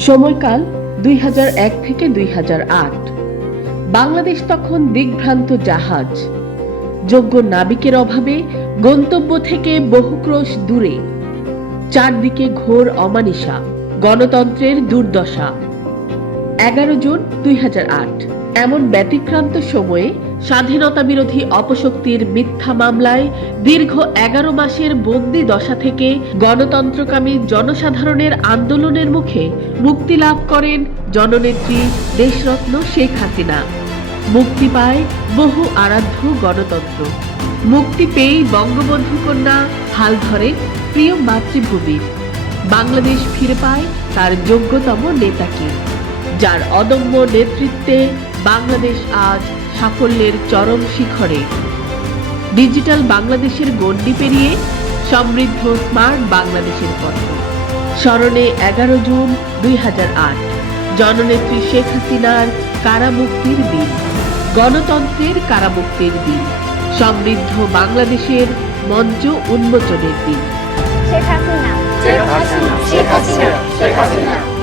সময়কাল দুই হাজার এক থেকে দুই হাজার আট। বাংলাদেশ তখন দিগ্ভ্রান্ত জাহাজ। যোগ্য নাবিকের অভাবে গন্তব্য থেকে বহুক্রোশ দূরে। চারদিকে ঘোর অমানিসা গণতন্ত্রের দুর্দশা। এগারো জুন দুই হাজার আট, এমন ব্যতিক্রান্ত সময়ে স্বাধীনতা বিরোধী অপশক্তির মিথ্যা মামলায় দীর্ঘ এগারো মাসের বন্দি দশা থেকে গণতন্ত্রকামী জনসাধারণের আন্দোলনের মুখে মুক্তি লাভ করেন জননেত্রী দেশরত্ন শেখ হাসিনা। মুক্তি পায় বহু আরাধ্য গণতন্ত্র। মুক্তি পেয়েই বঙ্গবন্ধু কন্যা হাল ধরে প্রিয় মাতৃভূমির বাংলাদেশ ফিরে পায় তার যোগ্যতম নেতাকে, যার অদম্য নেতৃত্বে বাংলাদেশ আজ সাফল্যের চরম শিখরে। ডিজিটাল বাংলাদেশের গণ্ডি পেরিয়ে সমৃদ্ধ স্মার্ট বাংলাদেশের পথে। স্মরণে এগারো জুন দুই হাজার আট জননেত্রী শেখ হাসিনার কারামুক্তির দিন। গণতন্ত্রের কারামুক্তির দিন। সমৃদ্ধ বাংলাদেশের মঞ্চ উন্মোচনের দিন। শেখ হাসিনা। শেখ হাসিনা। শেখ হাসিনা। শেখ হাসিনা।